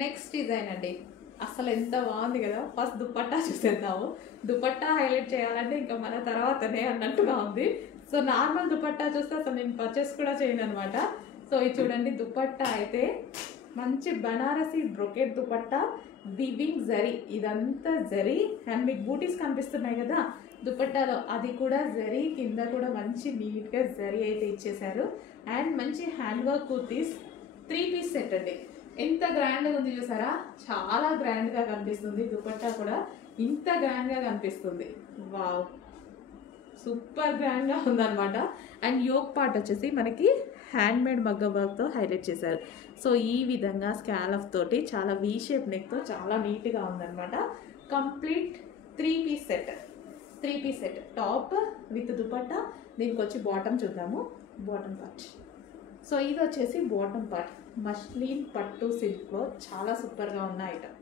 Next design అండి, అసలు ఎంత బాగుంది కదా. ఫస్ట్ దుపట్టా చూసేద్దాము. దుపట్టా హైలైట్ చేయాలంటే ఇంకా మన తర్వాతనే అన్నట్టుగా ఉంది. సో నార్మల్ దుపట్టా చూస్తే అసలు నేను పర్చేస్ కూడా చేయను అనమాట. సో ఇది చూడండి, దుపట్టా అయితే మంచి బనారసి బ్రొకెట్ దుపట్టా, వివింగ్ జరీ, ఇదంతా జరీ. అండ్ మీకు బూటీస్ కనిపిస్తున్నాయి కదా దుపట్టాలో, అది కూడా జరీ, కింద కూడా మంచి నీట్గా జరీ అయితే ఇచ్చేసారు. అండ్ మంచి hand work kurtis, 3 piece set అండి. ఎంత గ్రాండ్గా ఉంది చూసారా, చాలా గ్రాండ్గా కనిపిస్తుంది. దుపట్టా కూడా ఇంత గ్రాండ్గా కనిపిస్తుంది. వావ్, సూపర్ గ్రాండ్గా ఉందన్నమాట. అండ్ యోక్ పార్ట్ వచ్చేసి మనకి హ్యాండ్ మేడ్ మగ్గ వర్క్తో హైలైట్ చేశారు. సో ఈ విధంగా స్కాలఫ్ తోటి చాలా వీ షేప్ నెక్తో చాలా నీట్గా ఉందన్నమాట. Complete 3 piece set, 3 piece set, top with dupatta. దీనికి వచ్చి బాటమ్ చూద్దాము, బాటమ్ పార్ట్. సో ఇది వచ్చేసి బాటమ్ పార్ట్, మస్లిన్ పట్టు సిల్క్లో చాలా సూపర్గా ఉన్న ఐటమ్.